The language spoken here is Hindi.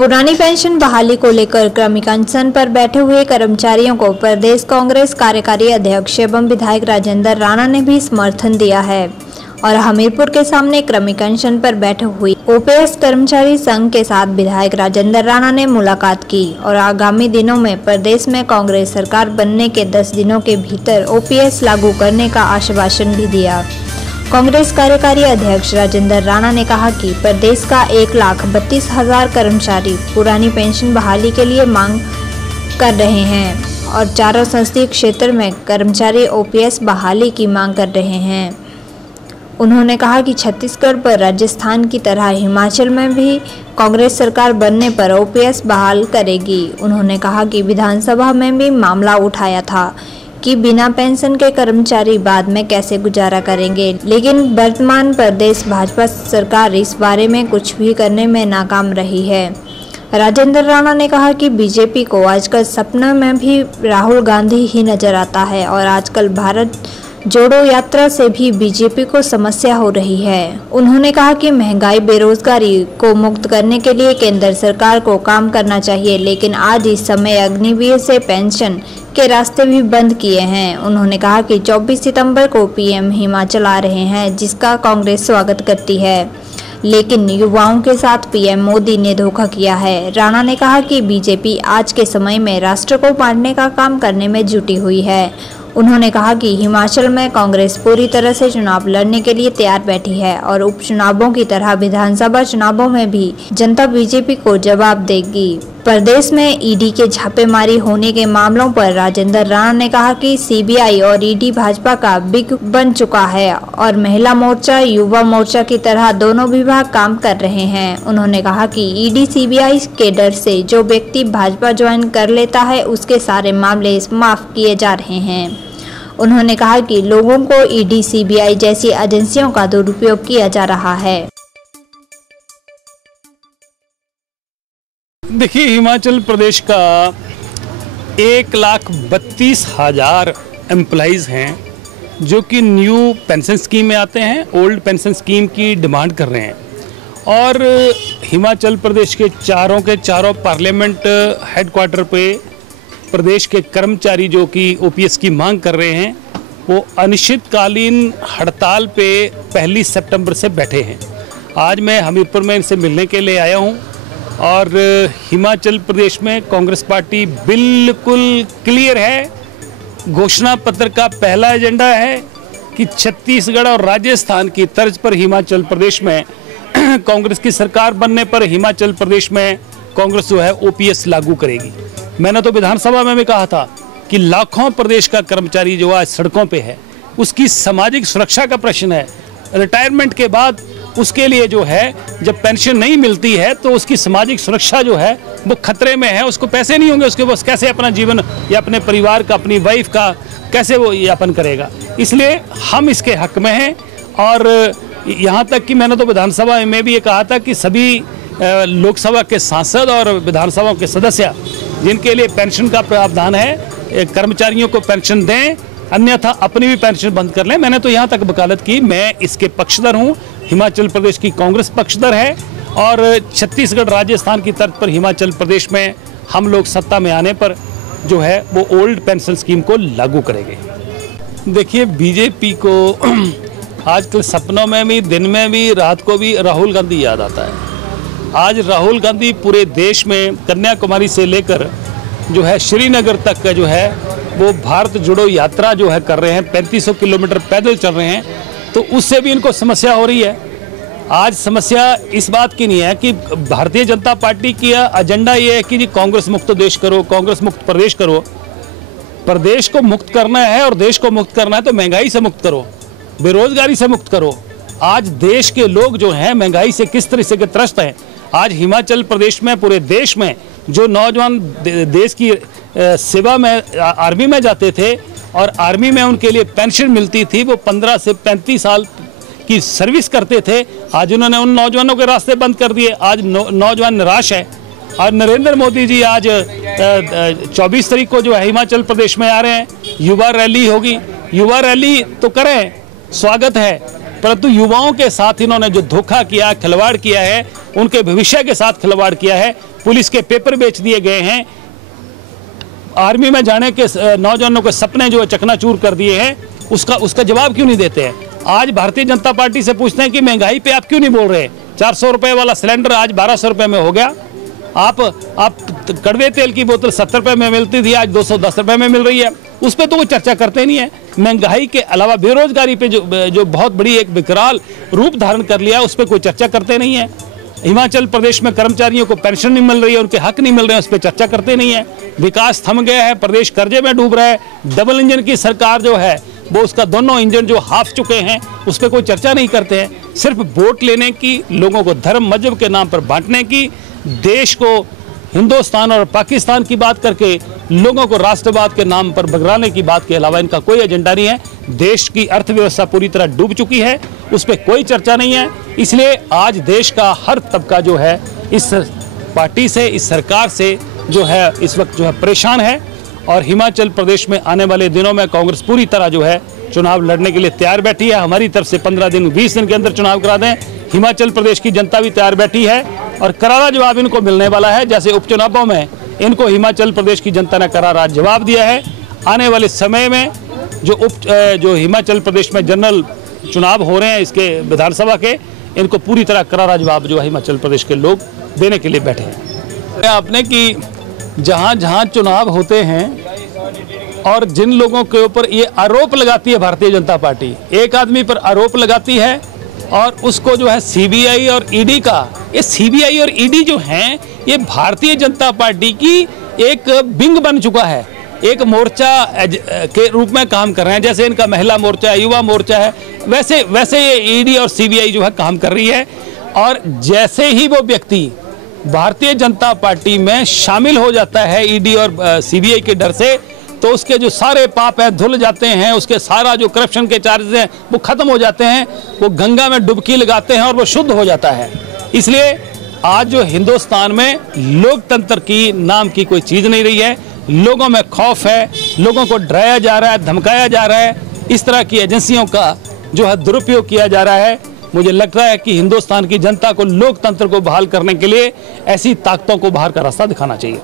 पुरानी पेंशन बहाली को लेकर क्रमिक अनशन पर बैठे हुए कर्मचारियों को प्रदेश कांग्रेस कार्यकारी अध्यक्ष एवं विधायक राजेंद्र राणा ने भी समर्थन दिया है और हमीरपुर के सामने क्रमिक अनशन पर बैठे हुए ओपीएस कर्मचारी संघ के साथ विधायक राजेंद्र राणा ने मुलाकात की और आगामी दिनों में प्रदेश में कांग्रेस सरकार बनने के 10 दिनों के भीतर ओपीएस लागू करने का आश्वासन भी दिया। कांग्रेस कार्यकारी अध्यक्ष राजेंद्र राणा ने कहा कि प्रदेश का 1,32,000 कर्मचारी पुरानी पेंशन बहाली के लिए मांग कर रहे हैं और चारों संसदीय क्षेत्र में कर्मचारी ओपीएस बहाली की मांग कर रहे हैं। उन्होंने कहा कि छत्तीसगढ़ पर राजस्थान की तरह हिमाचल में भी कांग्रेस सरकार बनने पर ओपीएस बहाल करेगी। उन्होंने कहा कि विधानसभा में भी मामला उठाया था कि बिना पेंशन के कर्मचारी बाद में कैसे गुजारा करेंगे, लेकिन वर्तमान प्रदेश भाजपा सरकार इस बारे में कुछ भी करने में नाकाम रही है। राजेंद्र राणा ने कहा कि बीजेपी को आजकल सपना में भी राहुल गांधी ही नजर आता है और आजकल भारत जोड़ो यात्रा से भी बीजेपी को समस्या हो रही है। उन्होंने कहा कि महंगाई बेरोजगारी को मुक्त करने के लिए केंद्र सरकार को काम करना चाहिए, लेकिन आज इस समय अग्निवीर से पेंशन के रास्ते भी बंद किए हैं। उन्होंने कहा कि 24 सितंबर को पीएम हिमाचल आ रहे हैं, जिसका कांग्रेस स्वागत करती है, लेकिन युवाओं के साथ पीएम मोदी ने धोखा किया है। राणा ने कहा कि बीजेपी आज के समय में राष्ट्र को बांटने का काम करने में जुटी हुई है। उन्होंने कहा कि हिमाचल में कांग्रेस पूरी तरह से चुनाव लड़ने के लिए तैयार बैठी है और उपचुनावों की तरह विधानसभा चुनावों में भी जनता बीजेपी को जवाब देगी। प्रदेश में ईडी के छापेमारी होने के मामलों पर राजेंद्र राणा ने कहा कि सीबीआई और ईडी भाजपा का बिग बन चुका है और महिला मोर्चा युवा मोर्चा की तरह दोनों विभाग काम कर रहे हैं। उन्होंने कहा कि ईडी सीबीआई के डर से जो व्यक्ति भाजपा ज्वाइन कर लेता है उसके सारे मामले माफ किए जा रहे हैं। उन्होंने कहा कि लोगों को ईडी सीबीआई जैसी एजेंसियों का दुरुपयोग किया जा रहा है। देखिए, हिमाचल प्रदेश का 1,32,000 एम्प्लॉइज़ हैं जो कि न्यू पेंशन स्कीम में आते हैं, ओल्ड पेंशन स्कीम की डिमांड कर रहे हैं और हिमाचल प्रदेश के चारों पार्लियामेंट हेडक्वार्टर पे प्रदेश के कर्मचारी जो कि ओपीएस की मांग कर रहे हैं वो अनिश्चितकालीन हड़ताल पे 1 सितंबर से बैठे हैं। आज मैं हमीरपुर में इनसे मिलने के लिए आया हूं और हिमाचल प्रदेश में कांग्रेस पार्टी बिल्कुल क्लियर है। घोषणा पत्र का पहला एजेंडा है कि छत्तीसगढ़ और राजस्थान की तर्ज पर हिमाचल प्रदेश में कांग्रेस की सरकार बनने पर हिमाचल प्रदेश में कांग्रेस जो है ओपीएस लागू करेगी। मैंने तो विधानसभा में भी कहा था कि लाखों प्रदेश का कर्मचारी जो आज सड़कों पे है उसकी सामाजिक सुरक्षा का प्रश्न है। रिटायरमेंट के बाद उसके लिए जो है जब पेंशन नहीं मिलती है तो उसकी सामाजिक सुरक्षा जो है वो खतरे में है। उसको पैसे नहीं होंगे, उसके पास कैसे अपना जीवन या अपने परिवार का, अपनी वाइफ का कैसे वो यापन करेगा। इसलिए हम इसके हक में हैं और यहाँ तक कि मैंने तो विधानसभा में भी ये कहा था कि सभी लोकसभा के सांसद और विधानसभा के सदस्य जिनके लिए पेंशन का प्रावधान है कर्मचारियों को पेंशन दें, अन्यथा अपनी भी पेंशन बंद कर लें। मैंने तो यहाँ तक वकालत की, मैं इसके पक्षधर हूँ। हिमाचल प्रदेश की कांग्रेस पक्षधर है और छत्तीसगढ़ राजस्थान की तर्ज पर हिमाचल प्रदेश में हम लोग सत्ता में आने पर जो है वो ओल्ड पेंशन स्कीम को लागू करेंगे। देखिए, बीजेपी को आजकल सपनों में भी, दिन में भी, रात को भी राहुल गांधी याद आता है। आज राहुल गांधी पूरे देश में कन्याकुमारी से लेकर जो है श्रीनगर तक का जो है वो भारत जोड़ो यात्रा जो है कर रहे हैं, 3500 किलोमीटर पैदल चल रहे हैं, तो उससे भी इनको समस्या हो रही है। आज समस्या इस बात की नहीं है कि भारतीय जनता पार्टी की एजेंडा ये है कि जी कांग्रेस मुक्त देश करो, कांग्रेस मुक्त प्रदेश करो। प्रदेश को मुक्त करना है और देश को मुक्त करना है तो महंगाई से मुक्त करो, बेरोजगारी से मुक्त करो। आज देश के लोग जो हैं महंगाई से किस तरह से त्रस्त हैं। आज हिमाचल प्रदेश में, पूरे देश में जो नौजवान देश की सेवा में आर्मी में जाते थे और आर्मी में उनके लिए पेंशन मिलती थी, वो 15 से 35 साल की सर्विस करते थे, आज उन्होंने उन नौजवानों के रास्ते बंद कर दिए। आज नौजवान निराश है। और नरेंद्र मोदी जी आज 24 तारीख को जो है हिमाचल प्रदेश में आ रहे हैं, युवा रैली होगी। युवा रैली तो करें, स्वागत है, परंतु युवाओं के साथ इन्होंने जो धोखा किया, खिलवाड़ किया है, उनके भविष्य के साथ खिलवाड़ किया है। पुलिस के पेपर बेच दिए गए हैं, आर्मी में जाने के नौजवानों के सपने जो है चकनाचूर कर दिए हैं। उसका जवाब क्यों नहीं देते हैं? आज भारतीय जनता पार्टी से पूछते हैं कि महंगाई पे आप क्यों नहीं बोल रहे? 400 रुपए वाला सिलेंडर आज 1200 रुपए में हो गया। आप कड़वे तेल की बोतल 70 रुपए में मिलती थी, आज 210 रुपए में मिल रही है। उस पर तो कोई चर्चा करते नहीं है। महंगाई के अलावा बेरोजगारी पे जो बहुत बड़ी एक विकराल रूप धारण कर लिया, उस पर कोई चर्चा करते नहीं है। हिमाचल प्रदेश में कर्मचारियों को पेंशन नहीं मिल रही है, उनके हक नहीं मिल रहे हैं, उस पर चर्चा करते नहीं है। विकास थम गया है, प्रदेश कर्जे में डूब रहा है। डबल इंजन की सरकार जो है वो उसका दोनों इंजन जो हाफ चुके हैं, उस पर कोई चर्चा नहीं करते हैं। सिर्फ वोट लेने की, लोगों को धर्म मजहब के नाम पर बांटने की, देश को हिंदुस्तान और पाकिस्तान की बात करके लोगों को राष्ट्रवाद के नाम पर बगराने की बात के अलावा इनका कोई एजेंडा नहीं है। देश की अर्थव्यवस्था पूरी तरह डूब चुकी है, उस पर कोई चर्चा नहीं है। इसलिए आज देश का हर तबका जो है इस पार्टी से, इस सरकार से जो है इस वक्त जो है परेशान है। और हिमाचल प्रदेश में आने वाले दिनों में कांग्रेस पूरी तरह जो है चुनाव लड़ने के लिए तैयार बैठी है। हमारी तरफ से 15 दिन 20 दिन के अंदर चुनाव करा दें। हिमाचल प्रदेश की जनता भी तैयार बैठी है और करारा जवाब इनको मिलने वाला है। जैसे उपचुनावों में इनको हिमाचल प्रदेश की जनता ने करारा जवाब दिया है, आने वाले समय में जो हिमाचल प्रदेश में जनरल चुनाव हो रहे हैं इसके विधानसभा के, इनको पूरी तरह करारा जवाब जो है हिमाचल प्रदेश के लोग देने के लिए बैठे हैं। आपने कि जहाँ जहाँ चुनाव होते हैं और जिन लोगों के ऊपर ये आरोप लगाती है भारतीय जनता पार्टी, एक आदमी पर आरोप लगाती है और उसको जो है सीबीआई और ईडी का, ये सीबीआई और ईडी जो हैं ये भारतीय जनता पार्टी की एक विंग बन चुका है, एक मोर्चा के रूप में काम कर रहे हैं। जैसे इनका महिला मोर्चा है, युवा मोर्चा है, वैसे ये ईडी और सीबीआई जो है काम कर रही है। और जैसे ही वो व्यक्ति भारतीय जनता पार्टी में शामिल हो जाता है ईडी और सीबीआई के डर से, तो उसके जो सारे पाप है धुल जाते हैं, उसके सारा जो करप्शन के चार्जेस हैं वो खत्म हो जाते हैं, वो गंगा में डुबकी लगाते हैं और वो शुद्ध हो जाता है। इसलिए आज जो हिंदुस्तान में लोकतंत्र की नाम की कोई चीज़ नहीं रही है, लोगों में खौफ है, लोगों को डराया जा रहा है, धमकाया जा रहा है, इस तरह की एजेंसियों का जो है दुरुपयोग किया जा रहा है। मुझे लगता है कि हिंदुस्तान की जनता को लोकतंत्र को बहाल करने के लिए ऐसी ताकतों को बाहर का रास्ता दिखाना चाहिए।